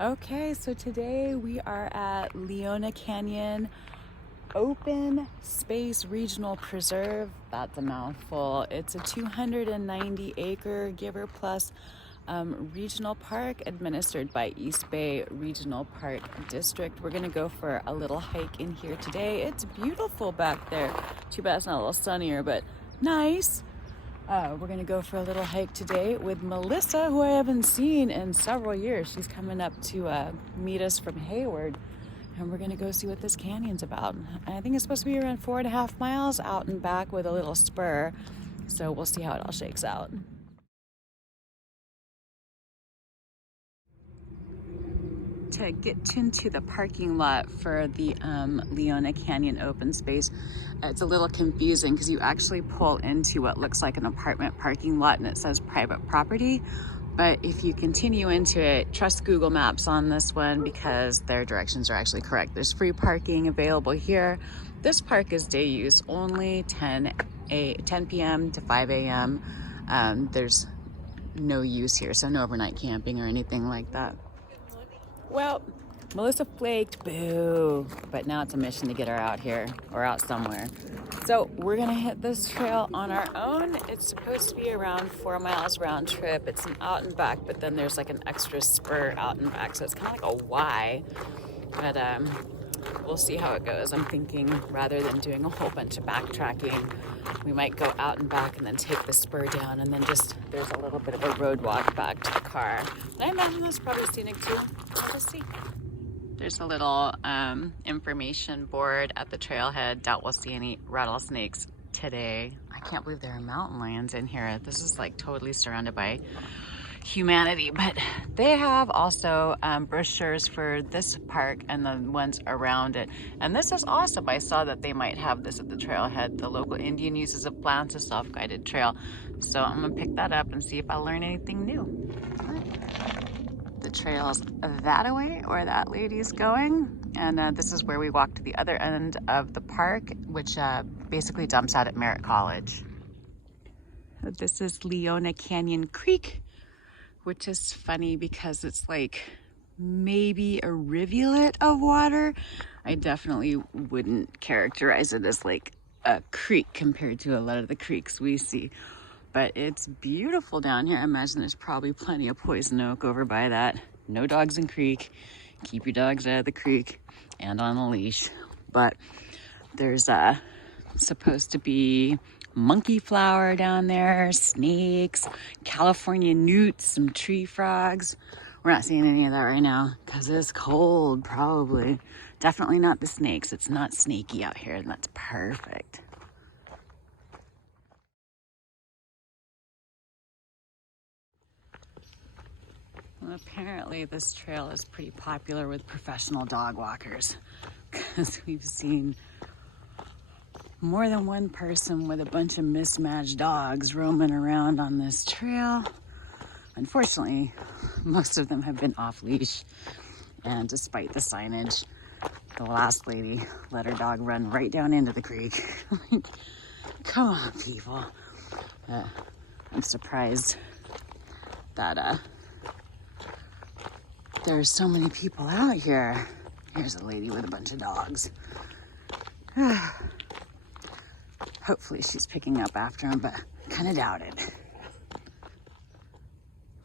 Okay, so today we are at Leona Canyon Open Space Regional Preserve. That's a mouthful. It's a 290 acre Giver Plus regional park administered by East Bay Regional Park District. We're gonna go for a little hike in here today. It's beautiful back there. Too bad it's not a little sunnier, but nice. We're gonna go for a little hike today with Melissa, who I haven't seen in several years. She's coming up to meet us from Hayward, and we're gonna go see what this canyon's about. I think it's supposed to be around 4.5 miles out and back with a little spur, so we'll see how it all shakes out. To get into the parking lot for the Leona Canyon open space, it's a little confusing because you actually pull into what looks like an apartment parking lot and it says private property. But if you continue into it, trust Google Maps on this one because their directions are actually correct. There's free parking available here. This park is day use only, 10 p.m. to 5 a.m. There's no use here, so no overnight camping or anything like that. Well, Melissa flaked, boo, but now it's a mission to get her out here or out somewhere. So we're gonna hit this trail on our own. It's supposed to be around 4 miles round trip. It's an out and back, but then there's like an extra spur out and back. So it's kind of like a Y, but we'll see how it goes. I'm thinking rather than doing a whole bunch of backtracking, we might go out and back and then take the spur down and then just, there's a little bit of a road walk back to the car. And I imagine that's probably scenic too. We'll just see. There's a little information board at the trailhead. Doubt we'll see any rattlesnakes today. I can't believe there are mountain lions in here. This is like totally surrounded by humanity, but they have also brochures for this park and the ones around it, and this is awesome. I saw that they might have this at the trailhead. The local Indian uses of plants, a self-guided trail, so I'm gonna pick that up and see if I learn anything new. The trail's that way where that lady's going, and this is where we walk to the other end of the park, which basically dumps out at Merritt College. This is Leona Canyon Creek, which is funny because it's like maybe a rivulet of water. I definitely wouldn't characterize it as like a creek compared to a lot of the creeks we see, but it's beautiful down here. I imagine there's probably plenty of poison oak over by that. No dogs in creek. Keep your dogs out of the creek and on a leash. But there's supposed to be monkey flower down there, snakes, California newts, some tree frogs. We're not seeing any of that right now because it's cold, probably. Definitely not the snakes. It's not snaky out here, and that's perfect. Well, apparently this trail is pretty popular with professional dog walkers because we've seen more than one person with a bunch of mismatched dogs roaming around on this trail. Unfortunately, most of them have been off leash, and despite the signage, the last lady let her dog run right down into the creek. Come on, people. I'm surprised that there's so many people out here. Here's a lady with a bunch of dogs. Hopefully she's picking up after him, but kind of doubt it.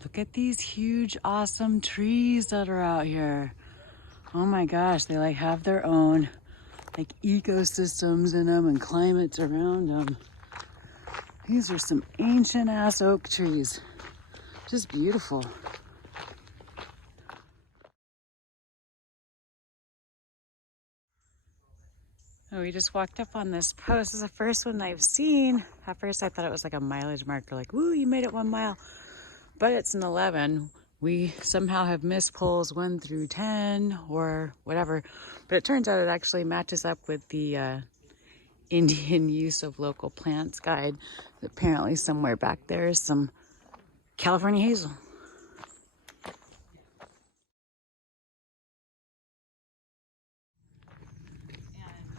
Look at these huge, awesome trees that are out here. Oh my gosh, they like have their own like ecosystems in them and climates around them. These are some ancient ass oak trees. Just beautiful. Oh, we just walked up on this post. This is the first one I've seen. At first I thought it was like a mileage marker, like, woo, you made it 1 mile. But it's an 11. We somehow have missed poles 1 through 10 or whatever. But it turns out it actually matches up with the Indian use of local plants guide. Apparently somewhere back there is some California hazel.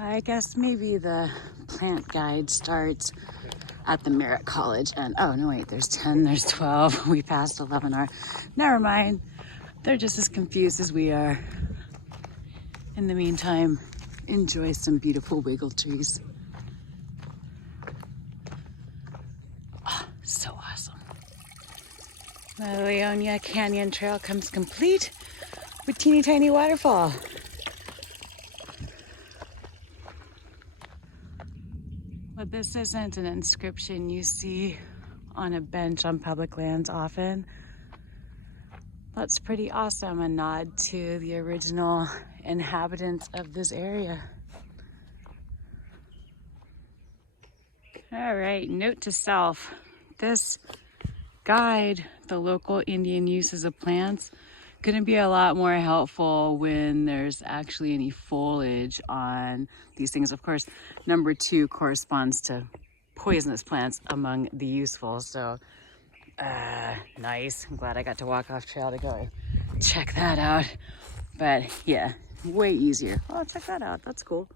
I guess maybe the plant guide starts at the Merritt College, and oh no wait, there's 10, there's 12. We passed 11R. Never mind. They're just as confused as we are. In the meantime, enjoy some beautiful wiggle trees. Oh, so awesome. The Leona Canyon Trail comes complete with teeny tiny waterfall. But this isn't an inscription you see on a bench on public lands often. That's pretty awesome, a nod to the original inhabitants of this area. All right, note to self, this guide, the local Indian uses of plants, gonna be a lot more helpful when there's actually any foliage on these things. Of course, number 2 corresponds to poisonous plants among the useful. So nice. I'm glad I got to walk off trail to go check that out. But yeah, way easier. Oh, check that out. That's cool.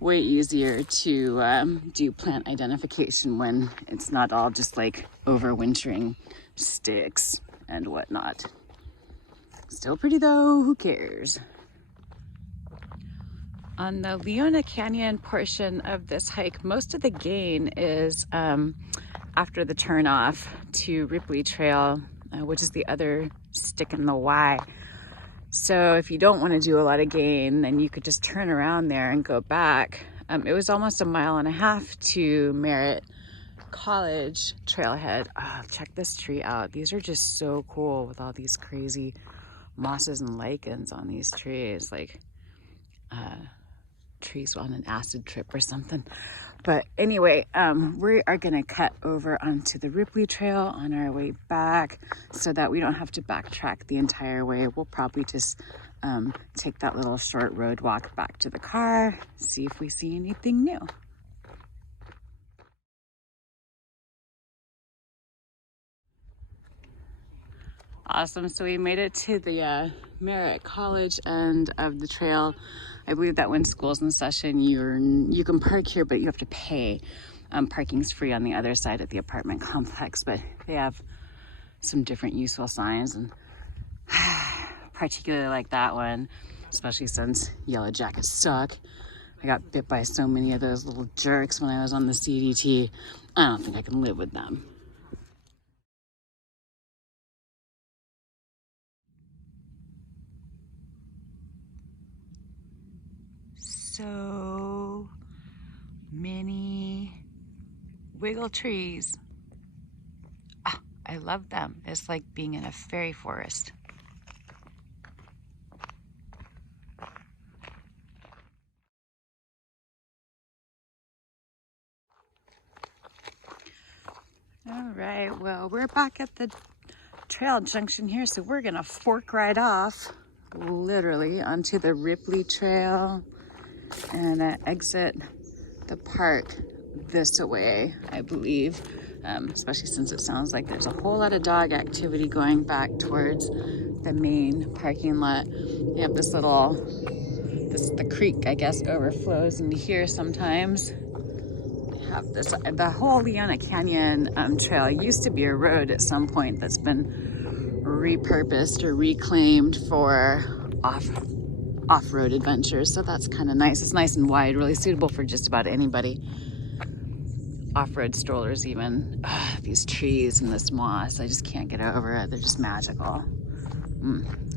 Way easier to do plant identification when it's not all just like overwintering sticks and whatnot. Still pretty though, who cares? On the Leona Canyon portion of this hike, most of the gain is after the turnoff to Ripley Trail, which is the other stick in the Y. So if you don't want to do a lot of gain, then you could just turn around there and go back. It was almost 1.5 miles to Merritt College trailhead. Oh, check this tree out. These are just so cool with all these crazy mosses and lichens on these trees, like trees on an acid trip or something. But anyway, we are gonna cut over onto the Ripley Trail on our way back so that we don't have to backtrack the entire way. We'll probably just take that little short road walk back to the car, see if we see anything new. Awesome, so we made it to the Merritt College end of the trail. I believe that when school's in session, you can park here, but you have to pay. Parking's free on the other side at the apartment complex, but they have some different useful signs, and particularly like that one, especially since yellow jackets suck. I got bit by so many of those little jerks when I was on the CDT. I don't think I can live with them. So many wiggle trees. Ah, I love them. It's like being in a fairy forest. All right, well, we're back at the trail junction here, so we're gonna fork right off, literally, onto the Ripley Trail and exit the park this way, I believe, especially since it sounds like there's a whole lot of dog activity going back towards the main parking lot. You have this little, the creek, I guess, overflows into here sometimes. You have this, the whole Leona Canyon trail used to be a road at some point that's been repurposed or reclaimed for off-road adventures, so that's kind of nice. It's nice and wide, really suitable for just about anybody. Off-road strollers even. These trees and this moss, I just can't get over it. They're just magical.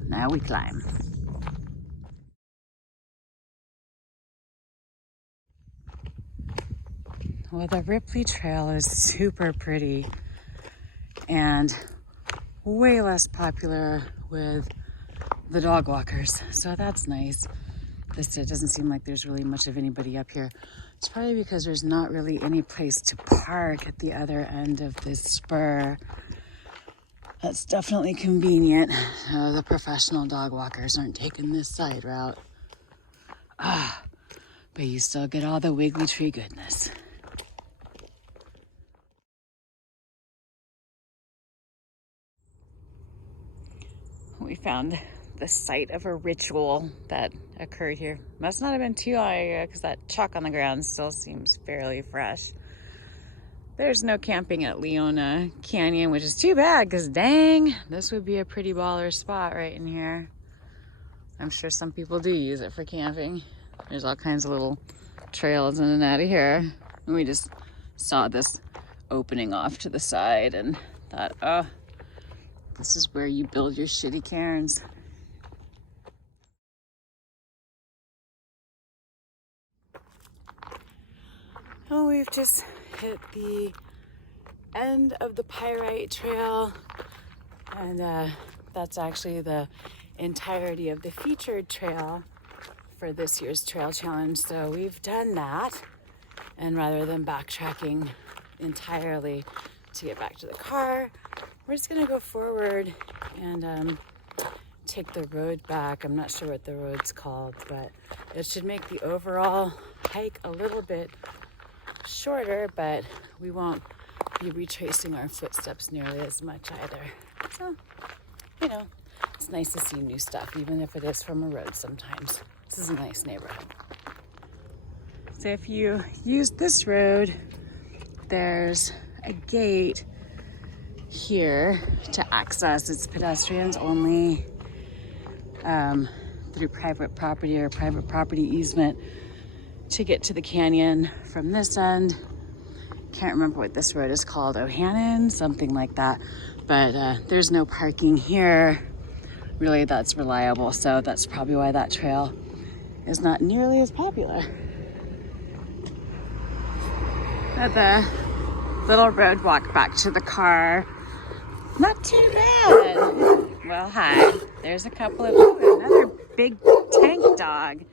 Now we climb. Well, the Ripley Trail is super pretty and way less popular with the dog walkers, so that's nice. It doesn't seem like there's really much of anybody up here. It's probably because there's not really any place to park at the other end of this spur. That's definitely convenient. The professional dog walkers aren't taking this side route. But you still get all the wiggly tree goodness. We found the site of a ritual that occurred here. Must not have been too long ago because that chalk on the ground still seems fairly fresh. There's no camping at Leona Canyon, which is too bad because dang, this would be a pretty baller spot right in here. I'm sure some people do use it for camping. There's all kinds of little trails in and out of here. And we just saw this opening off to the side and thought, oh, this is where you build your shitty cairns. Oh, we've just hit the end of the Pyrite Trail, and that's actually the entirety of the featured trail for this year's trail challenge. So we've done that, and rather than backtracking entirely to get back to the car, we're just gonna go forward and take the road back. I'm not sure what the road's called, but it should make the overall hike a little bit shorter, but we won't be retracing our footsteps nearly as much either. So, you know, it's nice to see new stuff, even if it is from a road sometimes. This is a nice neighborhood. So if you use this road, there's a gate here to access. It's pedestrians only, through private property or private property easement to get to the canyon from this end. Can't remember what this road is called, Ohannon, something like that. But there's no parking here really that's reliable, so that's probably why that trail is not nearly as popular. But the little road walk back to the car, not too bad. Well, hi, there's a couple of, ooh, another big tank dog.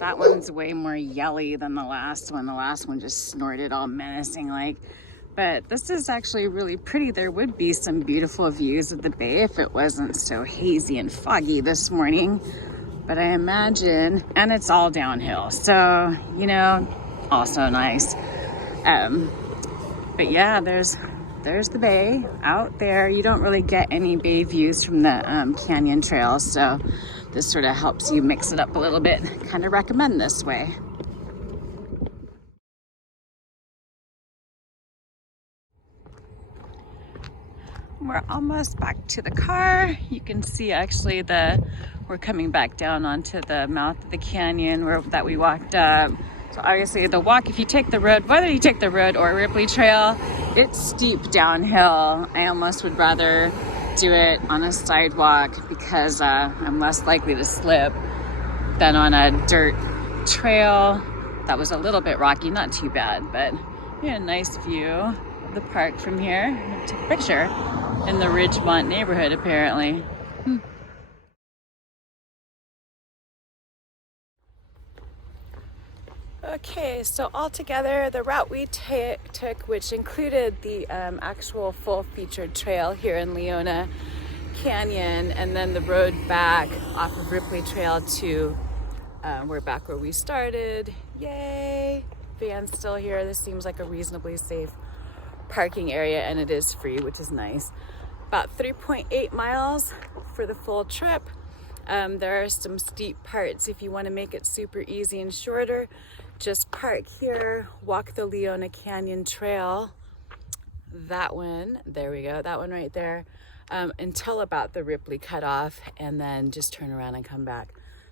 That one's way more yelly than the last one. The last one just snorted all menacing like. But this is actually really pretty. There would be some beautiful views of the bay if it wasn't so hazy and foggy this morning. But I imagine, and it's all downhill, so, you know, also nice. But yeah, there's the bay out there. You don't really get any bay views from the canyon trails, so this sort of helps you mix it up a little bit. Kind of recommend this way. We're almost back to the car. You can see actually we're coming back down onto the mouth of the canyon that we walked up. So obviously the walk, if you take the road, whether you take the road or Ripley Trail, it's steep downhill. I almost would rather do it on a sidewalk because I'm less likely to slip than on a dirt trail. That was a little bit rocky, not too bad, but yeah, a nice view of the park from here. I'm gonna take a picture in the Ridgemont neighborhood apparently. Okay, so altogether the route we took, which included the actual full featured trail here in Leona Canyon, and then the road back off of Ripley Trail to we're back where we started. Yay! Van's still here. This seems like a reasonably safe parking area, and it is free, which is nice. About 3.8 miles for the full trip. There are some steep parts. If you want to make it super easy and shorter, just park here, walk the Leona Canyon Trail, that one, there we go, that one right there, until about the Ripley cutoff, and then just turn around and come back.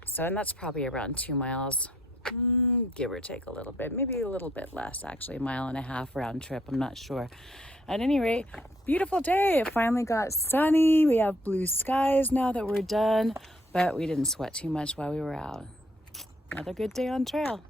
So, and that's probably around 2 miles, give or take a little bit, maybe a little bit less actually, 1.5 miles round trip, I'm not sure. At any rate, beautiful day. It finally got sunny. We have blue skies now that we're done, but we didn't sweat too much while we were out. Another good day on trail.